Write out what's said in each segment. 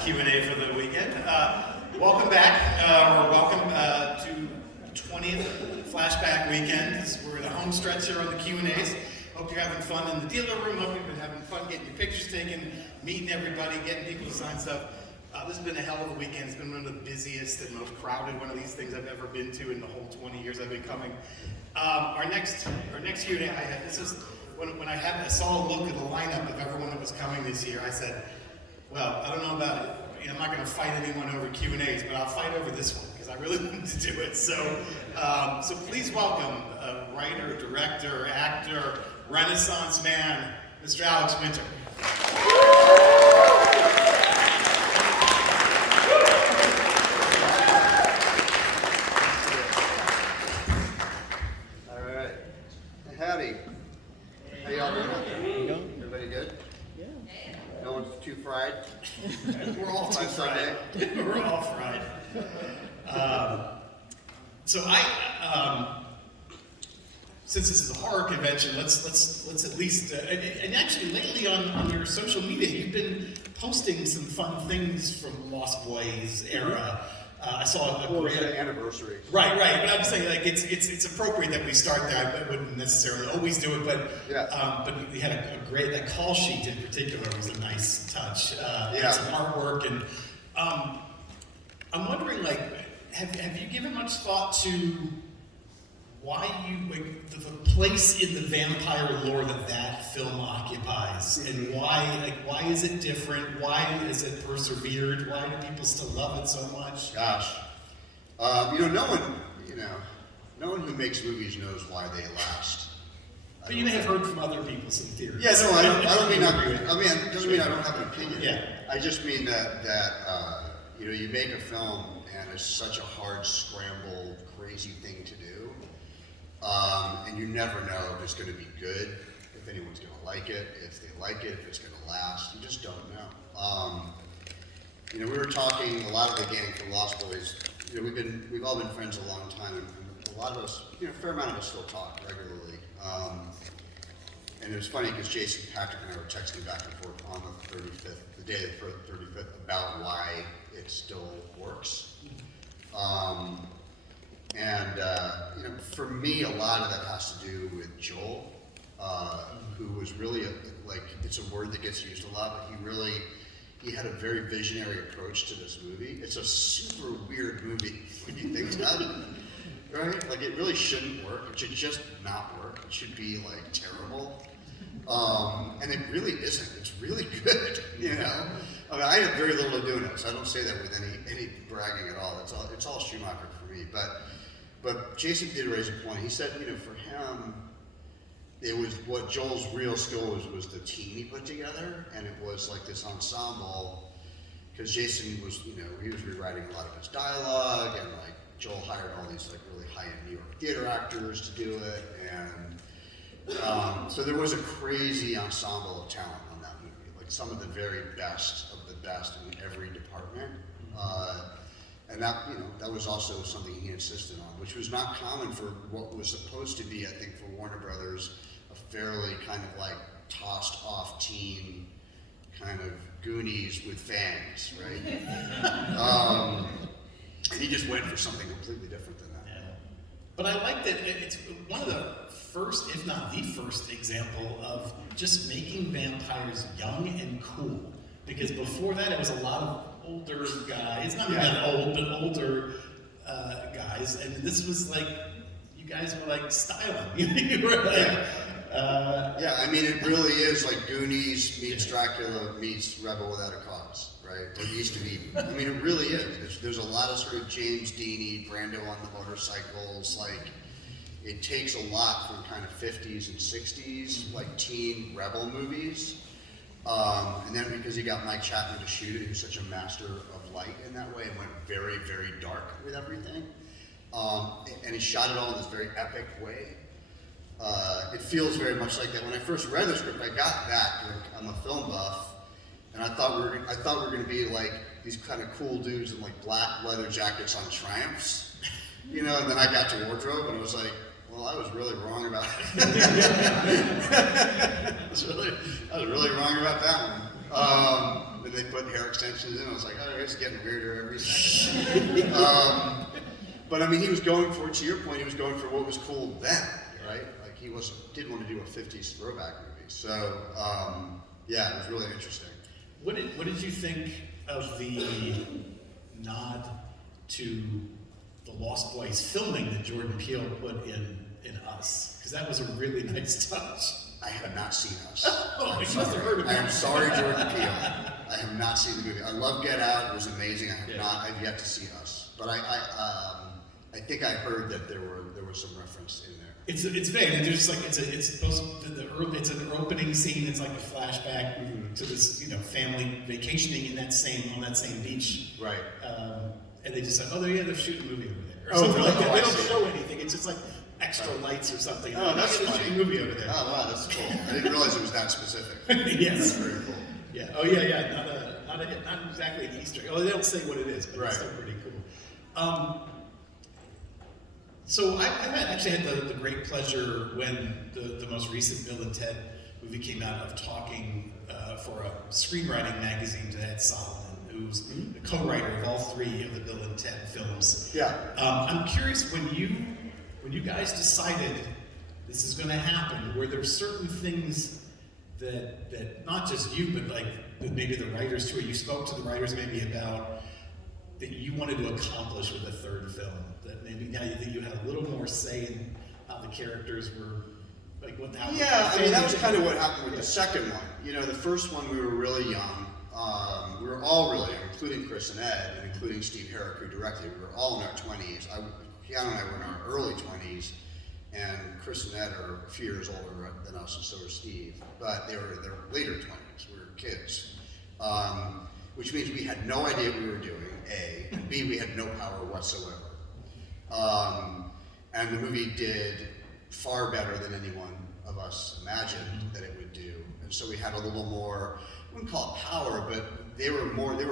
last Q&A for the weekend. Welcome back, or welcome to 20th Flashback weekend. We're in the home stretch here on the Q&As. Hope you're having fun in the dealer room. Hope you've been having fun getting your pictures taken, meeting everybody, getting people to sign stuff. This has been a hell of a weekend. It's been one of the busiest and most crowded one of these things I've ever been to in the whole 20 years I've been coming. Our next Q&A, when I saw a look at the lineup of everyone that was coming this year, I said, well, I don't know about it. I'm not going to fight anyone over Q&As, but I'll fight over this one because I really wanted to do it. So please welcome writer, director, actor, Renaissance man, Mr. Alex Winter. All right. Howdy. How y'all doing? Everybody good? Yeah. No one's too fried? We're all too fried. We're all fried. Since this is a horror convention, let's at least and actually lately on your social media, you've been posting some fun things from Lost Boys era. I saw a great anniversary. Right. But I'm saying like it's appropriate that we start there. I wouldn't necessarily always do it, but yeah. But we had a great that call sheet in particular was a nice touch. Yeah. Some artwork and I'm wondering like have you given much thought to why the place in the vampire lore that film occupies, and why is it different? Why is it persevered? Why do people still love it so much? Gosh, no one who makes movies knows why they last. But you may have heard from other people some theories. Yeah, no, I don't mean it doesn't mean I don't have an opinion. Yeah. I just mean that you make a film and it's such a hard scramble, crazy thing to do. And you never know if it's going to be good, if anyone's going to like it, if they like it, if it's going to last. You just don't know. We were talking, a lot of the gang from Lost Boys, we've all been friends a long time, and a lot of us, a fair amount of us still talk regularly. And it was funny because Jason, Patrick, and I were texting back and forth on the 35th, the day of the 35th, about why it still works. For me, a lot of that has to do with Joel, who was really it's a word that gets used a lot, but he had a very visionary approach to this movie. It's a super weird movie when you think about it, right? Like it really shouldn't work. It should just not work. It should be terrible. And it really isn't. It's really good, I mean, I have very little to do in it, so I don't say that with any bragging at all. It's all Schumacher for me. But Jason did raise a point. He said, for him, it was what Joel's real skill was the team he put together, and it was like this ensemble. Because Jason was, he was rewriting a lot of his dialogue, and Joel hired all these really high-end New York theater actors to do it, and so there was a crazy ensemble of talent on that movie. Some of the very best of the best in every department. And that was also something he insisted on, which was not common for what was supposed to be, I think, for Warner Brothers, a fairly kind of tossed off teen, kind of Goonies with fangs, right? And he just went for something completely different than that. Yeah. But I like that it's one of the first, if not the first example of just making vampires young and cool. Because before that, it was a lot of older guys, not that old, but older guys. And this was you guys were styling. You were I mean, it really is Goonies meets Dracula meets Rebel Without a Cause, right? Or East of Eden. I mean, it really is. There's a lot of sort of James Deany, Brando on the motorcycles, it takes a lot from kind of 50s and 60s, teen rebel movies. And then because he got Mike Chapman to shoot it, he was such a master of light in that way and went very, very dark with everything. And he shot it all in this very epic way. It feels very much like that. When I first read the script, I got that. I'm a film buff, and I thought we were going to be these kind of cool dudes in black leather jackets on Triumphs, and then I got to wardrobe, and it was well, I was really wrong about it. I was really wrong about that one. and they put hair extensions in. I was like, oh, it's getting weirder every second. But I mean, he was going for, to your point, he was going for what was cool then, right? Like he didn't want to do a 50s throwback movie. So yeah, it was really interesting. What did you think of the nod to the Lost Boys filming that Jordan Peele put in Us? Because that was a really nice touch. I have not seen Us. Oh, you must have heard of it. I am sorry, Jordan Peele. I have not seen the movie. I love Get Out. It was amazing. I've yet to see Us. But I think I heard that there was some reference in there. It's vague. And there's like it's an opening scene. It's like a flashback to this family vacationing on that same beach. Right. And they just said, they're shooting a movie over there or something like that. They don't show anything. It's just like extra lights or something. Oh, that's funny. Shooting a movie over there. Oh wow, that's cool. I didn't realize it was that specific. Yes. That's very cool. Yeah. Oh yeah. Not exactly an Easter egg. Oh, they don't say what it is, but it's still pretty cool. So I actually had the great pleasure when the most recent Bill and Ted movie came out of talking for a screenwriting magazine to Ed Solomon, who's the co-writer of all 3 of the Bill and Ted films. Yeah. I'm curious, when you guys decided this is going to happen, were there certain things that not just you, but like maybe the writers too, or you spoke to the writers maybe about that you wanted to accomplish with the 3rd film? That maybe now you think you had a little more say in how the characters were, like what happened. Yeah, I mean that was kind of what happened with the second one. The first one we were really young. We were all really young, including Chris and Ed, and including Steve Herrick, who directed. We were all in our 20s. Keanu and I were in our early 20s, and Chris and Ed are a few years older than us, and so are Steve. But they were in their later 20s. We were kids. Which means we had no idea what we were doing, A, and B, we had no power whatsoever. And the movie did far better than anyone of us imagined that it would do. And so we had a little more, I wouldn't call it power, but they were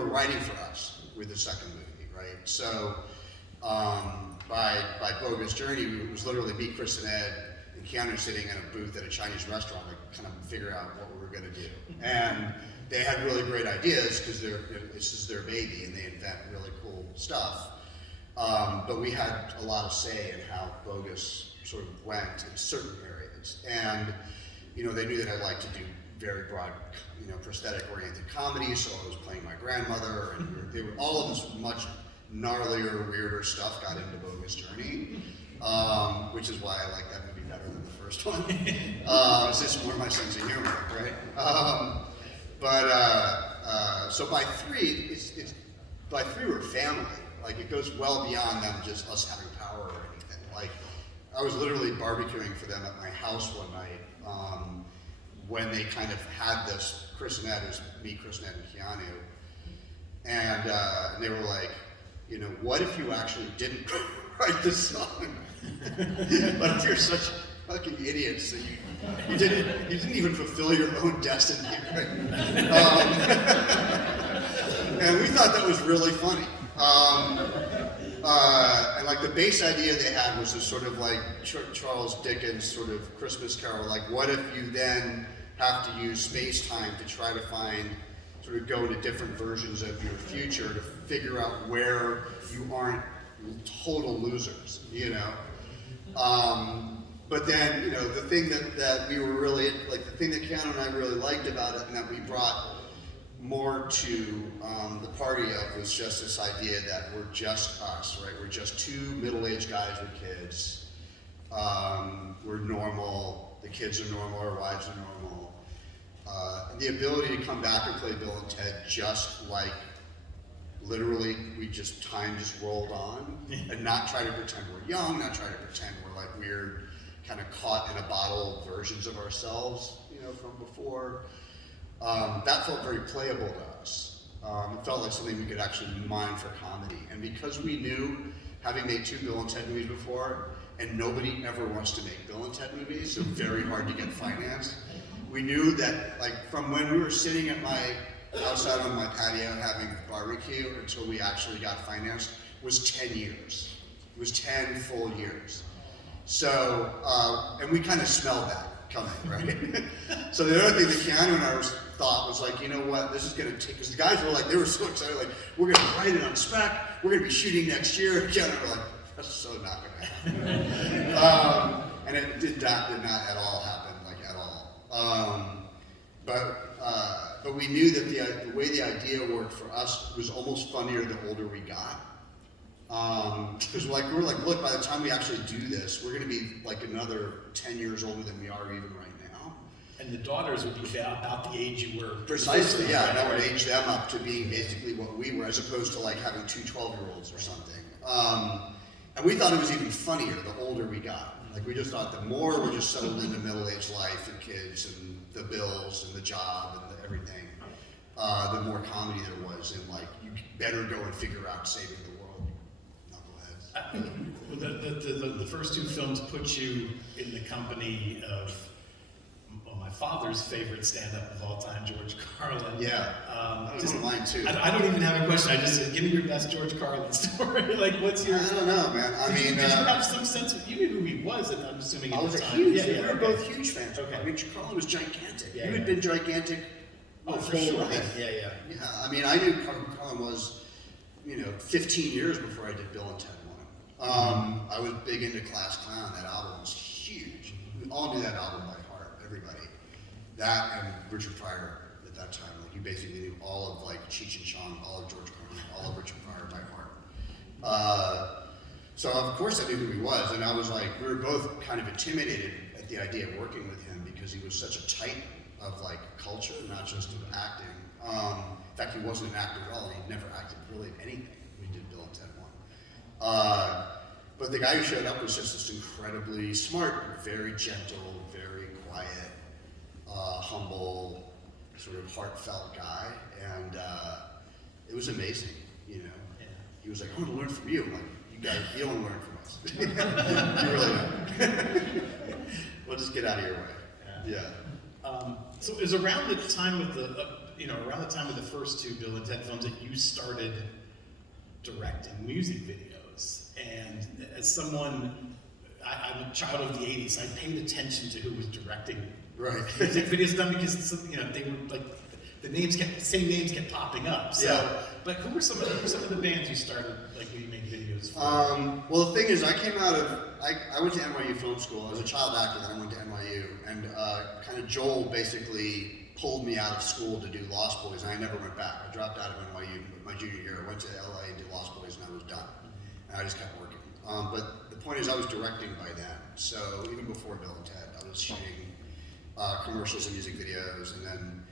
writing for us with the second movie, right? So by Bogus Journey, it was literally me, Chris and Ed, and Keanu sitting in a booth at a Chinese restaurant to kind of figure out what we were going to do. And they had really great ideas because this is their baby and they invent really cool stuff. But we had a lot of say in how Bogus sort of went in certain areas. And, they knew that I liked to do very broad, prosthetic-oriented comedy, so I was playing my grandmother, and all of this much gnarlier, weirder stuff got into Bogus Journey, which is why I like that movie better than the first one. It's just more my sense of humor, right? So by 3, by 3 we're family. Like it goes well beyond them just us having power or anything. Like I was literally barbecuing for them at my house one night when they kind of had this. Chris and Ed, it was me, Chris and Ed, and Keanu, and they were like, what if you actually didn't write this song? What if you're such fucking idiots that you didn't even fulfill your own destiny? Right? And we thought that was really funny. And like the base idea they had was this sort of like Charles Dickens sort of Christmas Carol, like what if you then have to use space-time to try to sort of go to different versions of your future to figure out where you aren't total losers, But then, the thing that we were really, like the thing that Keanu and I really liked about it and that we brought more to the party of was just this idea that we're just us, right? We're just 2 middle-aged guys with kids. We're normal. The kids are normal. Our wives are normal. And the ability to come back and play Bill and Ted just like literally time just rolled on and not try to pretend we're young, not try to pretend we're like weird, kind of caught in a bottle versions of ourselves, from before. That felt very playable to us. It felt like something we could actually mine for comedy. And because we knew, having made 2 Bill and Ted movies before, and nobody ever wants to make Bill and Ted movies, so very hard to get financed, we knew that, like, from when we were sitting outside on my patio having barbecue until we actually got financed was 10 years. It was 10 full years. So, and we kind of smelled that coming, right? So the other thing that Keanu and I thought was like, you know what, this is going to take, because the guys were like, they were so excited, like, we're going to write it on spec, we're going to be shooting next year. And we're like, that's so not going to happen. And it did not at all happen, like at all. But we knew that the way the idea worked for us was almost funnier the older we got. Because we were like, look, by the time we actually do this, we're going to be like another 10 years older than we are even right now. And the daughters would be about the age you were. Precisely, yeah. And I would age them up to being basically what we were, as opposed to like having two 12-year-olds or something. And we thought it was even funnier the older we got. Like we just thought the more we're just settled into middle-aged life and kids and the bills and the job and everything, the more comedy there was. And like, you better go and figure out saving the world. Knuckleheads. The first two films put you in the company of my father's favorite stand-up of all time, George Carlin. Yeah, just mine too. I don't even have a question. I just said, give me your best George Carlin story. Like, what's your? I don't know, man. Did you have some sense of, you knew who he was, and I'm assuming at I was the a time. huge. We were both huge fans. Okay. I mean, Carlin was gigantic. Yeah, He had been gigantic. For sure. Yeah. I mean, I knew Carlin was, 15 years before I did Bill and Ted 1. I was big into Class Clown. That album was huge. We all knew that album by heart. Everybody. That and Richard Pryor at that time. Like you basically knew all of like Cheech and Chong, all of George Carlin, all of Richard Pryor by heart. So of course I knew who he was, and I was like, we were both kind of intimidated at the idea of working with him because he was such a type of like culture, not just of acting. In fact, he wasn't an actor at all. He'd never acted really in anything. We did Bill and Ted 1. But the guy who showed up was just this incredibly smart, very gentle, very quiet, humble, sort of heartfelt guy, and it was amazing, Yeah. He was like, I want to learn from you. I'm like, you don't want to learn from us. You really don't. We'll just get out of your way. Yeah. So it was around the time of the first two Bill and Ted films that you started directing music videos, and as someone, I'm a child of the '80s. I paid attention to who was directing music videos done because they were like the same names kept popping up. So, yeah. But who were some of the bands you started like when you made videos for? Well, the thing is, I came out of I went to NYU Film School. I was a child actor, then I went to NYU, and kind of Joel basically pulled me out of school to do Lost Boys, and I never went back. I dropped out of NYU my junior year. I went to LA and did Lost Boys, and I was done. And I just kept working. But the point is, I was directing by then. So even before Bill and Ted, I was shooting commercials and music videos, and then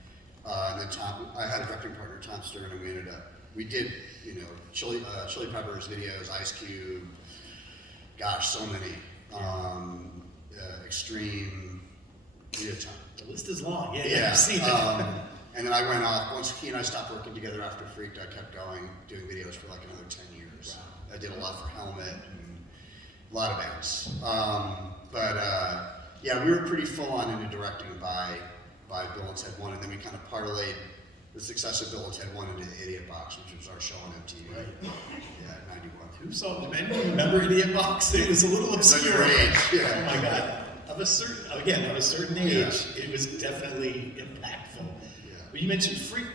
Tom, I had a directing partner, Tom Stern, and we did Chili Peppers videos, Ice Cube, gosh, so many, Extreme, we did a ton. The list is long. Yeah. I've seen it. And then I went off. Once he and I stopped working together after Freaked, I kept going, doing videos for like another 10 years. Wow. I did a lot for Helmet and a lot of bands. Yeah, we were pretty full on into directing by Bill and Ted 1, and then we kind of parlayed the success of Bill and Ted 1 into the Idiot Box, which was our show on MTV. Right. Yeah, 91. Who saw it? Anyone remember Idiot Box? It was a little obscure. Yeah. Oh my God. Of a certain age, it was definitely impactful. Yeah. But you mentioned Freaked.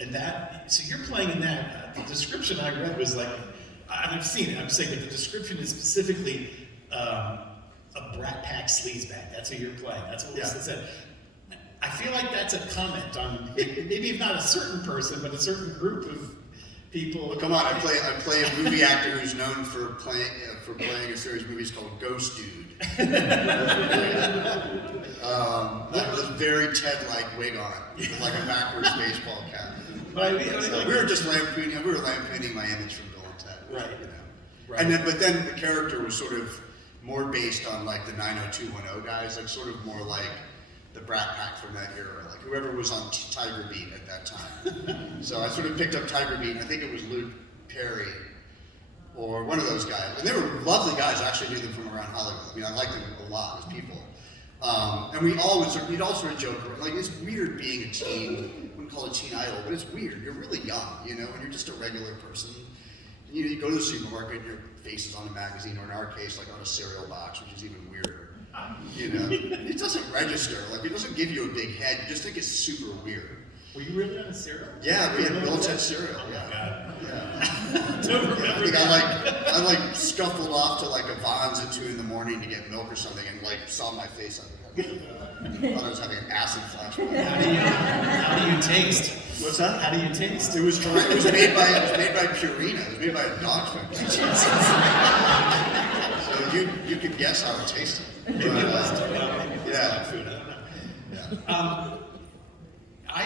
And that. So you're playing in that. The description I read was like, I've seen it. I'm saying that the description is specifically a Brat Pack sleazebag. That's who you're playing. That's what it said. I feel like that's a comment on maybe not a certain person, but a certain group of people. Well, come on, I play a movie actor who's known for playing a series of movies called Ghost Dude. That was very Ted-like wig on, with like a backwards baseball cap. We were just lampooning my image from Bill and Ted, right? Right. And then the character was sort of more based on like the 90210 guys, like sort of more like the Brat Pack from that era, like whoever was on Tiger Beat at that time. So I sort of picked up Tiger Beat, and I think it was Luke Perry or one of those guys. And they were lovely guys. I actually knew them from around Hollywood. I mean, I liked them a lot as people. And we'd all sort of joke around. Like, it's weird being a teen. I wouldn't call it teen idol, but it's weird. You're really young, and you're just a regular person. You go to the supermarket, and your face is on a magazine, or in our case, like on a cereal box, which is even weirder. You know, it doesn't register. Like, it doesn't give you a big head. You just think it's super weird. Were you really on a cereal? Yeah, we had built-in cereal. Oh yeah. my God. Yeah. Don't remember I think that. I like scuffled off to like a Vons at 2 a.m. to get milk or something, and like saw my face. I thought I was having an acid flashback. How do you taste? What's that? How do you taste? It was made by Purina. It was made by a dog food. So you could guess how it tasted. Maybe it was yeah. food. I don't know. Yeah. I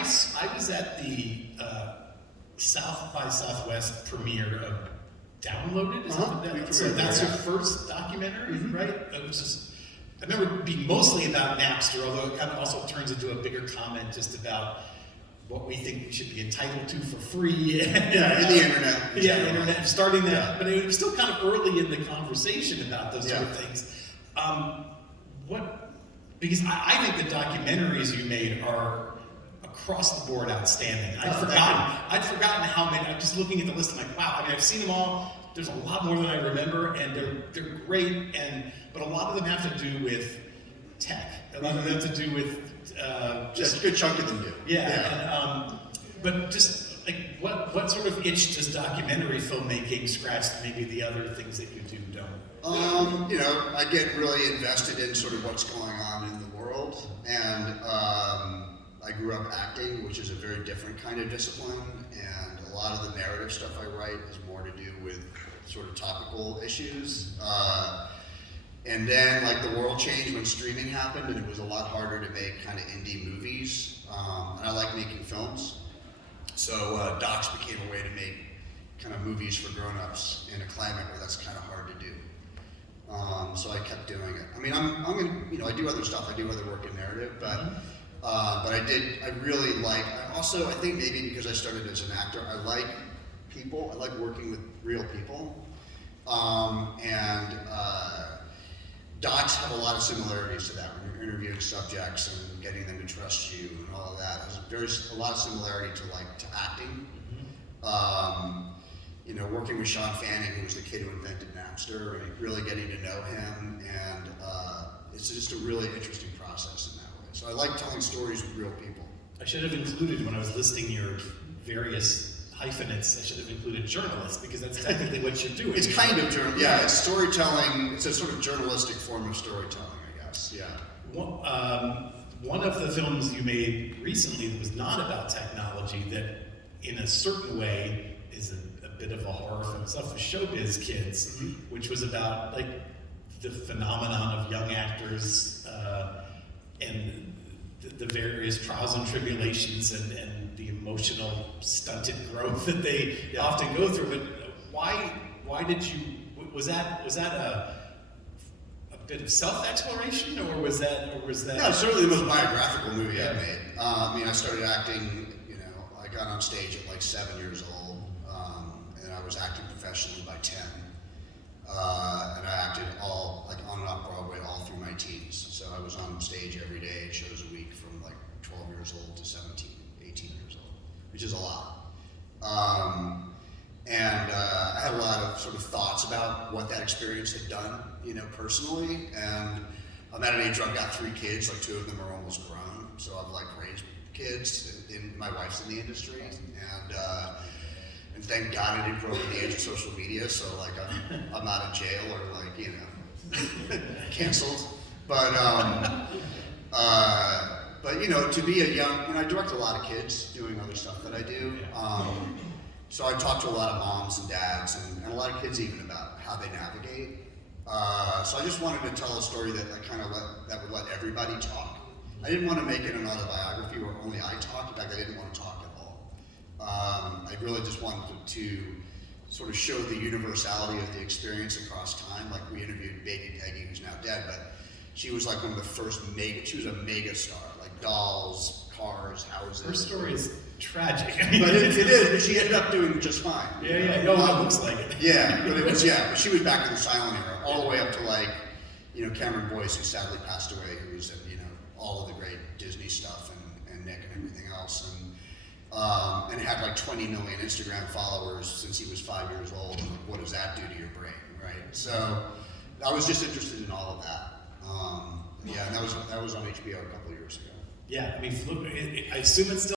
was at the South by Southwest premiere of Downloaded. So that's your first documentary, right? It was just, I remember it being mostly about Napster, although it kind of also turns into a bigger comment just about what we think we should be entitled to for free. Yeah, in the internet. Yeah, the internet, starting that. Yeah. But it was still kind of early in the conversation about those sort of things. Because I think the documentaries you made are across the board outstanding. I'd forgotten how many. I'm just looking at the list. I'm like, wow. I mean, I've seen them all. There's a lot more than I remember, and they're great. But a lot of them have to do with tech. A lot of them have to do with just a good chunk of them do. Yeah. But just like what sort of itch does documentary filmmaking scratch that maybe the other things that you do don't? You know, I get really invested in sort of what's going on in the world, and I grew up acting, which is a very different kind of discipline, and a lot of the narrative stuff I write is more to do with sort of topical issues. And then, like, the world changed when streaming happened, and it was a lot harder to make kind of indie movies. And I like making films, so docs became a way to make kind of movies for grown-ups in a climate where that's kind of hard to do. So I kept doing it. I mean, I'm gonna, you know, I do other stuff. I do other work in narrative, but I really like. I think maybe because I started as an actor, I like people. I like working with real people, and docs have a lot of similarities to that when you're interviewing subjects and getting them to trust you and all of that. There's a lot of similarity to acting. You know, working with Sean Fanning, who was the kid who invented Napster, and really getting to know him, and it's just a really interesting process in that way. So I like telling stories with real people. I should have included, when I was listing your various hyphenates, I should have included journalist, because that's technically what you're doing. It's kind of it's storytelling. It's a sort of journalistic form of storytelling, I guess. Yeah. One of the films you made recently that was not about technology, that in a certain way is a bit of a horror film stuff, was Showbiz Kids, which was about like the phenomenon of young actors and the various trials and tribulations and the emotional stunted growth that they often go through. But why did you? Was that a bit of self-exploration, or was that? No, it's certainly the most biographical movie I've made. I mean, I started acting. You know, I got on stage at like 7 years old, and I was acting professionally by 10. And I acted all like on and off Broadway all through my teens. So I was on stage every day, shows a week from like 12 years old to 17, 18 years old, which is a lot. I had a lot of sort of thoughts about what that experience had done, you know, personally. And I'm at an age where I've got 3 kids, like 2 of them are almost grown. So I've like raised kids, and my wife's in the industry, and thank God I didn't grow up in the age of social media, so like I'm not in jail or like, you know, canceled. But you know, to be a young, you know, I direct a lot of kids doing other stuff that I do. So I talk to a lot of moms and dads and a lot of kids even about how they navigate. So I just wanted to tell a story that would let everybody talk. I didn't want to make it an autobiography where only I talked. In fact, I didn't want to talk at all. I really just wanted to sort of show the universality of the experience across time. Like, we interviewed Baby Peggy, who's now dead, but she was like one of the first she was a mega star, like dolls, cars, houses. Her story is tragic. But it is, but she ended up doing just fine. Yeah. No, it looks like it. Yeah, but but she was back in the silent era, all the way up to like, you know, Cameron Boyce, who sadly passed away, who was in, you know, all of the great Disney stuff and Nick and everything else, and had like 20 million Instagram followers since he was 5 years old. And what does that do to your brain, right? So I was just interested in all of that. Yeah, and that was on HBO a couple of years ago. Yeah, I mean, look, I assume it's still